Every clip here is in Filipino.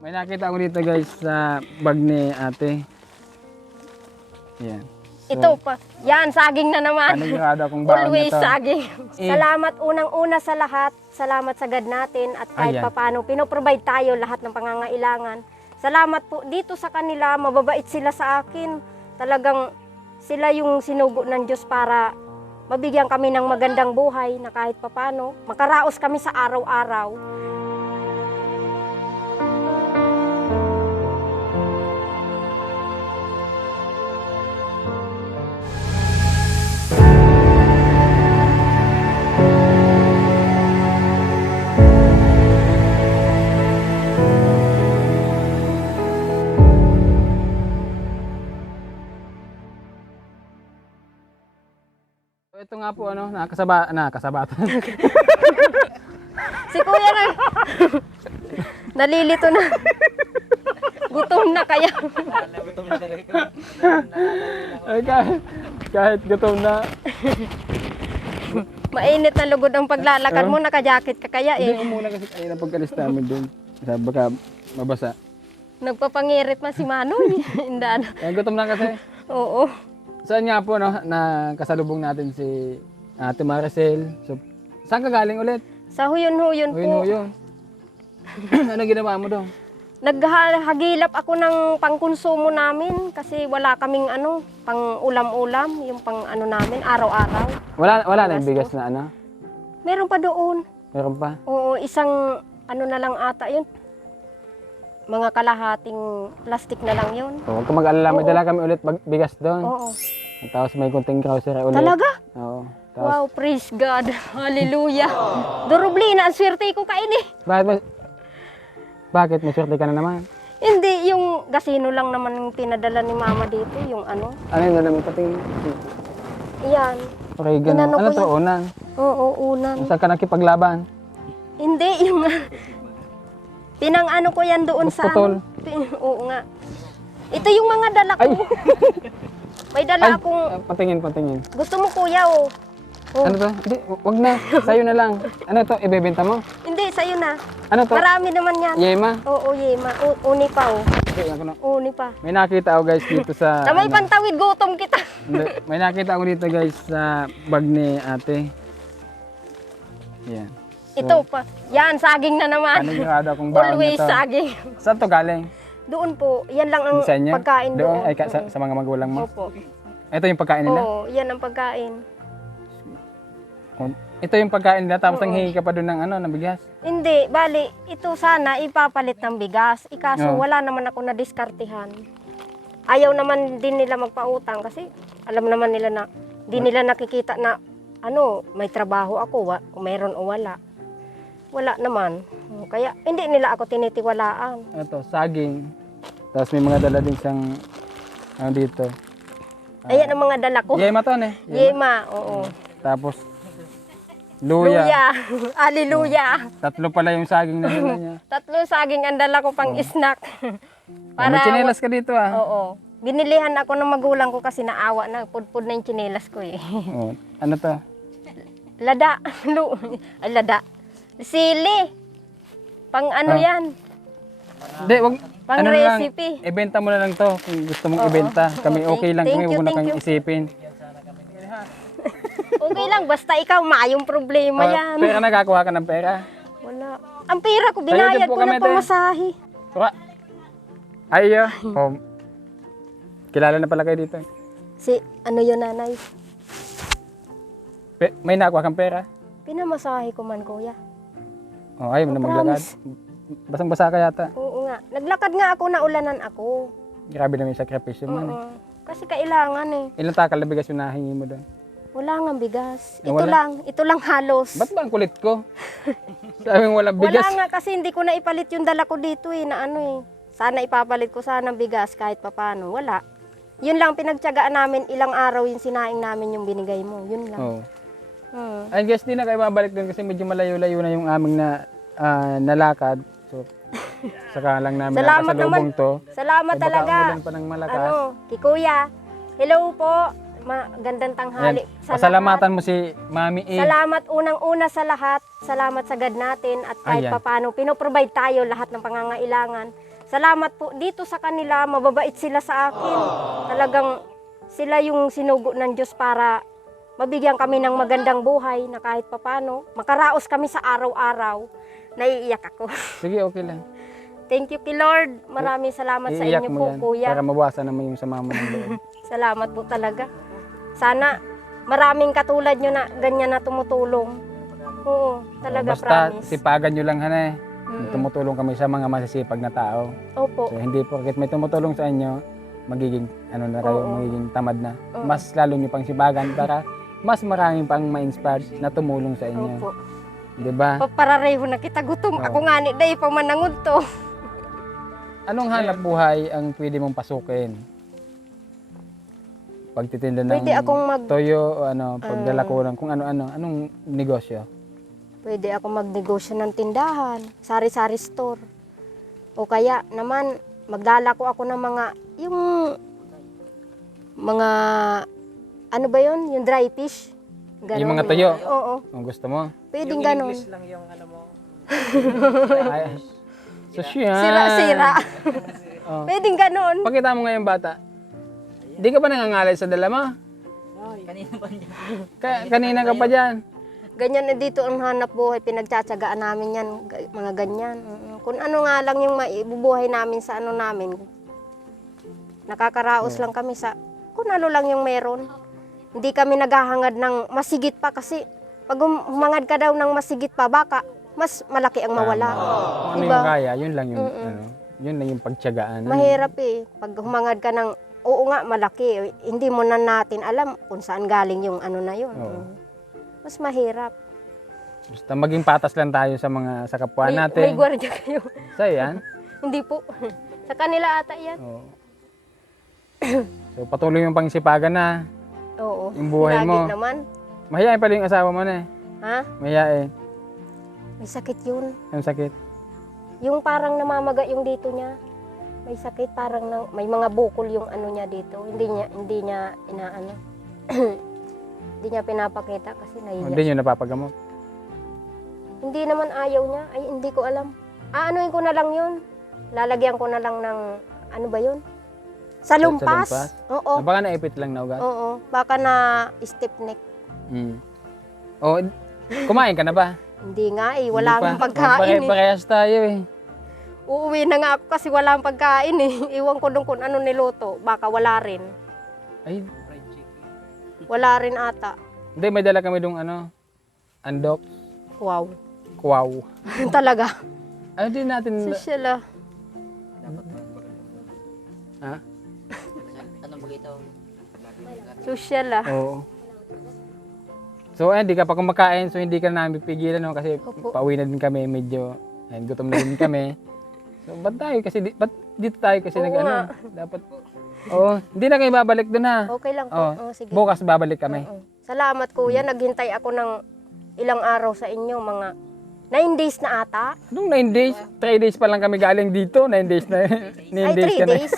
May nakita ako dito guys sa bag ni ate. Yan. Ito pa. Yan, saging na naman. Panigurado akong baon Always nito. saging. Eh. Salamat unang-una sa lahat. Salamat sa God natin at kahit Ayan. papano pinoprovide tayo lahat ng pangangailangan. Salamat po dito sa kanila. Mababait sila sa akin. Talagang sila yung sinugo ng Diyos para mabigyan kami ng magandang buhay na kahit papano makaraos kami sa araw-araw. Ito nga po ano, nakasabatan. Si Kuya na nalilito na. Gutom na kaya. Ay, kahit gutom na. Mainit na lugod ang paglalakad mo, naka-jacket ka kaya Hindi eh. ko muna kasi ayun ang pagkalis namin doon. Sabi baka mabasa. Nagpapangirit man si Manoy. Indan. Ay, gutom na kasi. Oo. Saan nga po no, na kasalubong natin si Ate Maricel. So, saan ka galing ulit? Sa huyon-huyon po. Huyun-huyun. Ano ginawa mo doon? Naghagilap ako ng pangkonsumo namin kasi wala kaming ano, pang ulam-ulam, yung pang ano namin, araw-araw. Wala na yung bigas na ano? Meron pa doon. Meron pa? Oo, isang ano na lang ata yun. Mga kalahating plastic na lang yun. So, huwag ka mag-alala, may Oo. dala kami ulit bigas doon. Oo. Tapos may kunting grocery ulit. Talaga? Oo. Tapos, Wow, praise God. Hallelujah. Durubli na ang swerte ko kaini. bakit may swerte ka na naman? Hindi, yung gasino lang naman yung pinadala ni Mama dito, yung ano. Ano yun na naman pating? Yan. Okay, ganun. Inano Ano ko to, yan. unan? Oo, unan. Saan ka nakipaglaban? Hindi, yung pinang-ano ko yan doon sa Putol. Oo nga. Ito yung mga dala ko. Ay! May dala akong, Patingin. gusto mo kuya oh. Oh. Ano to? Hindi, wag na. Sa'yo na lang. Ano to, ibebenta mo? Hindi, sa'yo na. Ano to? Marami naman yan. Yema? Oo, yema. Uni pa oh. Okay, ako na. Uni pa. May nakita ako guys dito sa... Na may pantawid, gutom kita. Hindi, may nakita ako dito guys sa bag ni ate. Yan. Ito pa. Yan, saging na naman. Panigurado akong baon Always nito. saging. Saan to galing? Doon po. Yan lang ang Sa inyo? pagkain doon. Ay, sa mga magulang mo? Opo. Ito yung pagkain nila? Oo, yan ang pagkain. Ito yung pagkain nila, tapos Oo. nanghingi ka pa doon ng ano, ng bigas? Hindi, bali, ito sana ipapalit ng bigas. Ikaso Oo. wala naman ako na-diskartehan. Ayaw naman din nila magpautang kasi alam naman nila na di nila nakikita na ano, may trabaho ako, kung meron o wala. Wala naman. Kaya hindi nila ako tinitiwalaan. Ito, saging. Tapos may mga dala din siyang ano dito. Ayan ang mga dala ko. Yema to, ne? Yema, oo. Tapos, luya. Luya. Hallelujah. Tatlo pala yung saging na dala niya. Tatlo saging ang dala ko pang snack. May tsinelas ka dito ah. Oo. Binilihan ako ng magulang ko kasi naawa na pudpud na yung tsinelas ko eh. Oh, ano to? Lada. Ay, lada. Sili. Pang ano Ah. yan? Hindi, wag. Pang ano na lang, recipe. ibenta mo na lang to kung gusto mong Oo. ibenta. Kami Oo, okay lang thank kami, you, huwag mo na thank kang you. isipin. Okay lang, basta ikaw mayong problema yan. Pera nakakuha ka ng pera. Wala. Ang pera ko, Tayo binayad din po ko kami, na te. pamasahe. Kuha. Ayo. Oh. Kilala na pala kayo dito. Si, ano yun nanay? May nakuha kang pera? Pinamasahe ko man kuya. Oh, ayaw mo na maglakad. Promise. Basang-basa ka yata. Oo nga. Naglakad nga ako, naulanan ako. Grabe na may sakripisyo man eh. Oo. Kasi kailangan eh. Ilang takal na bigas yung nahingi mo doon? Wala nga bigas. Eh, Ito wala? ito lang halos. Ba't ba ang kulit ko? Sabing walang bigas. Wala nga kasi hindi ko na ipalit yung dala ko dito eh, na ano eh. Sana ipapalit ko sana ng bigas kahit papano. Wala. Yun lang pinagtiyagaan namin, ilang araw yung sinaing namin yung binigay mo. Yun lang. Oh. Hmm. I guess di na kayo babalik doon kasi medyo malayo-layo na yung aming nalakad. So, saka lang namin Salamat nakasalubong to. Salamat Eh, baka talaga. umulan pa ng malakas. Ano, kay Kuya. Hello po. Magandang tanghali. Ayan. Sa Pasalamatan mo si Mami E. Salamat unang-una sa lahat. Salamat sa God natin at kahit Ayan. papano pinoprovide tayo lahat ng pangangailangan. salamat po dito sa kanila, mababait sila sa akin. Talagang sila yung sinugo ng Diyos para mabigyan kami ng magandang buhay na kahit papano. Makaraos kami sa araw-araw. Naiiyak ako. Sige, okay lang. Thank you, Lord. Maraming salamat sa Iiyak inyo mo po, yan Kuya. para mabawasan naman yung sama mo ng loob. Salamat po talaga. Sana maraming katulad nyo na ganyan na tumutulong. Oo, talaga, Basta promise. sipagan nyo lang, Hana. Tumutulong kami sa mga masisipag na tao. Opo. So, hindi porket may tumutulong sa inyo, magiging ano na kayo, Oo. magiging tamad na. Oo. Mas lalo nyo pang sipagan para mas maraming pang ma-inspired na tumulong sa inyo. Opo. 'Di ba? Paparareho na kita gutom. Oo. Ako nga ni day pamanangod to. Anong hanap buhay ang pwede mong pasukin? Pagtitinda ng Pwede akong toyo o ano, pagdalakuran, kung ano-ano, anong negosyo? Pwede ako magnegosyo ng tindahan, sari-sari store. O kaya naman maglalako ako ng mga yung mga ano ba 'yon? Yung dry fish. Ganon. Yung mga toyo? Oo. Kung gusto mo. Pwedeng ganon. lang yung ano mo. Ay, so siya. Sira-sira. Oh. Pwedeng ganon. Pakita mo ngayon bata. Di ka ba nangangalay sa dala mo? Kanina pa niya. Kanina ka pa dyan. Ganyan na dito ang hanap buhay. Pinagtsatsagaan namin yan. Mga ganyan. Kung ano nga lang yung maibubuhay namin sa ano namin. Nakakaraos lang kami sa kung ano lang yung meron. Hindi kami naghahangad ng masigit pa kasi pag humangad ka daw ng masigit pa, baka mas malaki ang mawala. Kung ano Diba? yung kaya, yun lang yung, ano, yun lang yung pagtiyagaan. Mahirap eh. Pag humangad ka ng, oo nga, malaki. Hindi mo na natin alam kung saan galing yung ano na yun. Oo. Mas mahirap. Basta maging patas lang tayo sa mga sa kapwa May natin. gwardiya kayo. Sa yan. Hindi po. Sa kanila ata yan. Oo. So patuloy yung pangsipagan na. Oo. Yung buhay Lagi mo. naman. Mahihain pala yung asawa mo na eh. Ha? Mahihain. May sakit yun. Yung sakit. Yung parang namamaga yung dito niya. May sakit parang may mga bukol yung ano niya dito. Hindi niya inaano. Hindi niya pinapakita kasi nahiya. Hindi nyo napapagamot. Hindi naman ayaw niya. Ay, hindi ko alam. Aanuin ko na lang yun. Lalagyan ko na lang ng, ano ba yun? Sa lumpas. lumpas? Oo. Baka naipit lang na ugat. Oo. Baka na stiff neck. Mm. Oh, kumain ka na ba? Hindi nga eh. Wala Hindi pa. akong pagkain eh. Parehas tayo eh. Uuwi na nga ako kasi wala akong pagkain eh. Iwan ko dun kung ano niluto. Baka wala rin. Ay, Wala rin ata. hindi, may dala kami dong ano, andok, Wow. kwaw. Talaga. Ano din natin, Social ah. ha? Anong bagito? Social ah. Oo. So, hindi ka pa kumakain, so hindi ka namin pigilan, no? Kasi Opo. pauwi na din kami, medyo, ayun, gutom na din kami. So, ba't tayo kasi, ba't dito tayo kasi Oo nag, ano, nga. dapat, oo, hindi na kayo babalik dun ha. Okay lang po. Oo. Oo, sige. Bukas babalik kami. Oo. Salamat kuya. Naghintay ako ng ilang araw sa inyo. Mga 9 days na ata. Nung 9 days, 3 days pa lang kami galing dito, 9 days na, 9 Ay, days 3 ka na. days.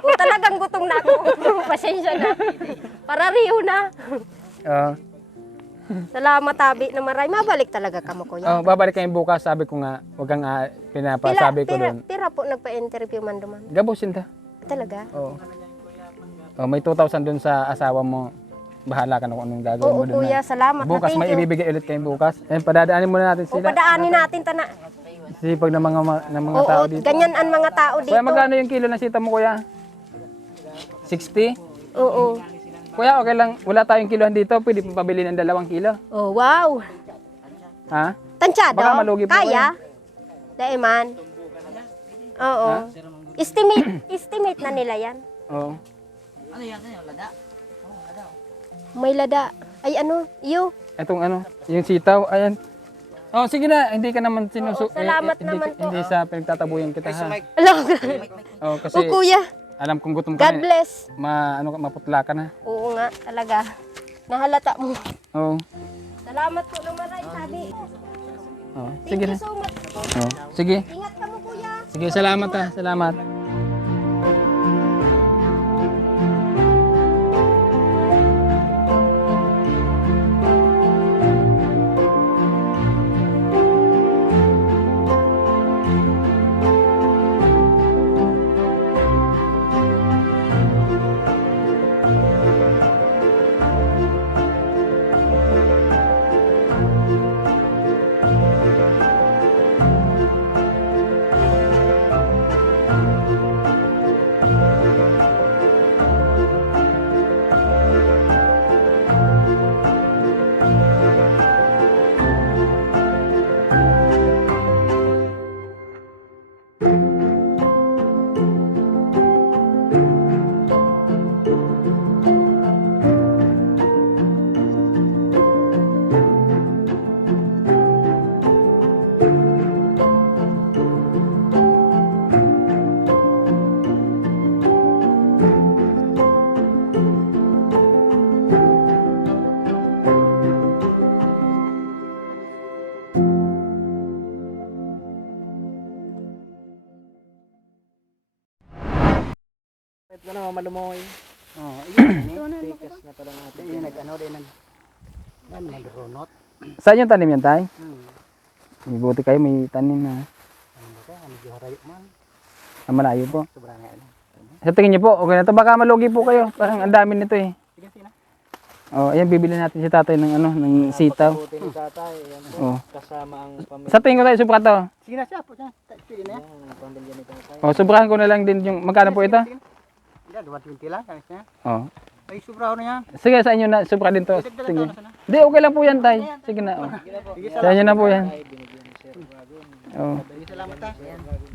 O talagang gutom na ako. Pasensya na. Para Rio na. Oo. Salamat tabi na marami. Mabalik talaga kamo kuya. Oh, babalik kami bukas, sabi ko nga, wag kang pinapasabi ko doon. pira po nagpa-interview man duman. Gabusin ta. Talaga? Oo. Oh, may 2,000 doon sa asawa mo. Bahala ka na kung anong gagawin Oo mo doon. kuya, salamat. Bukas Thank may you. ibibigay ulit kayo bukas. Eh, padadaanin muna natin O sila. padaanin natin tana. Sipag ng mga tao Oo, dito. ganyan ang mga tao dito. Kuya, magkano yung kilo ng sita mo, kuya? 60? Oo. Kuya, okay lang. Wala tayong kilohan dito. Pwede pong pabili ng 2 kilo. Oh, wow. Ha? Tansyado? Baka malugi po Kaya? Daiman? Oo. Estimate na nila yan. Oo. Ano yan? Ano yung lada? Oo, lada. May lada. Ay ano, iyo. Etong ano, yung sitaw, ayan. Oh, sige na, hindi ka naman sinusu... Oo, salamat hindi, naman po. Hindi sa pinagtatabuyan kita, ha? Hello. Oh, kasi O kuya, alam kong gutom ka God na. bless. Maputla ka na. Oo nga, talaga. Nahalata mo. Oo. Salamat po na maray, sabi. Oh, Thank sige you na. so much. Oh, sige. Ingat ka mo kuya. Sige, salamat ha. Salamat. At ka naman malumoy. Oh, iyon. Tikas na pala natin. Iyon nag-ano din nag nagrunot. Saan yung tanim yan, tay? Hmm. Buti kayo, may tanim na. Ano ba ka? Ano yung harayo man? Malayo po. Sobrang nga ano. Sa tingin niyo po, okay na to. Baka malugi po kayo. Parang ang dami nito eh. Sige, sige na. Oh, ayan, bibili natin si tatay ng ano, ng sitaw. Buti ni tatay. Yan po. Oh. Kasama ang pamilya. Sa tingin ko tayo, sobra to. Sige na siya po siya. Sige na. Yan, ang pamilya ni tatay. Oh, sobrahan ko na lang din yung, magkano po ito? Hindi, 220 lang. Kamis niya. Oh. Ay, sobra na yan. Sige, sa inyo na, sobra din to. Sige. Hindi, okay lang po yan, tay. Sige na. Oh. Sa inyo na po yan. Ay, binigyan ni Sir Dragon. Oh. Sige, salamat ha.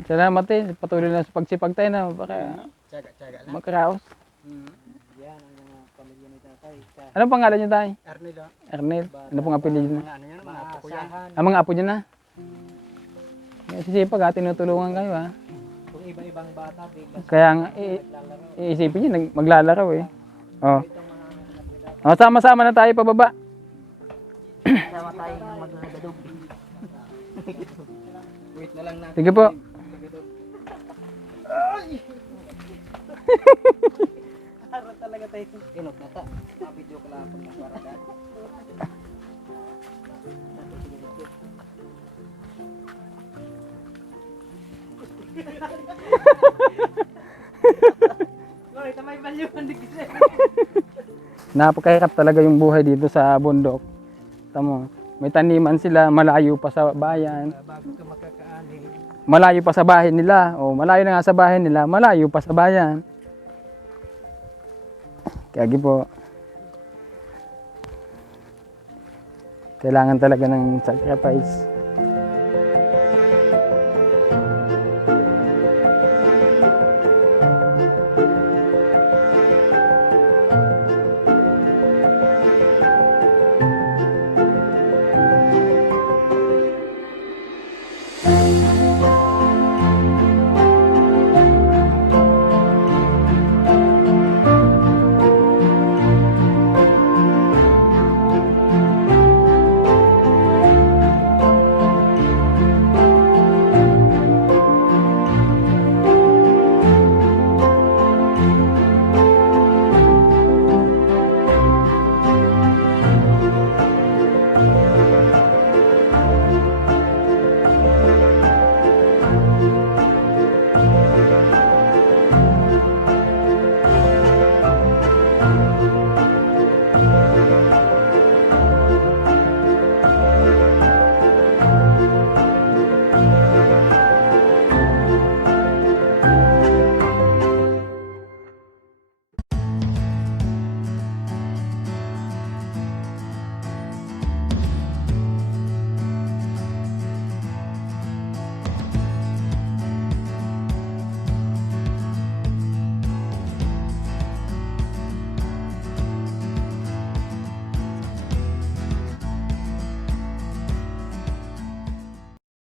Salamat eh. Patuloy na sa pagsipag tayo na. Baka Tsaga lang. makaraos. Yan ang mga pamilya ni tatay. Sa Anong pangalan niyo, tay? Arnel oh. Ernel. Ano pong apelyido niyo? Mga ano yan, mga apo ko yan. maasahan. Ang mga apo niyo na? Sisipag ha, tinutulungan kayo ha. Kung iba-ibang bata, bigla Kaya nga, naglalaro. iisipin niyo, maglalaro eh. Oh. Oh, sama-sama na tayo pababa. Sama tayo maglagadog. Wait na lang natin. Sige po. Araw talaga tayo. Inog na ta. Video ko lang pag naswaragan. Napakahirap talaga yung buhay dito sa bundok. Tamo, may taniman sila, malayo pa sa bayan. Bago ka makakaani. Malayo pa sa bahay nila. O malayo na nga sa bahay nila, malayo pa sa bayan. Kaya po, kailangan talaga ng sacrifice.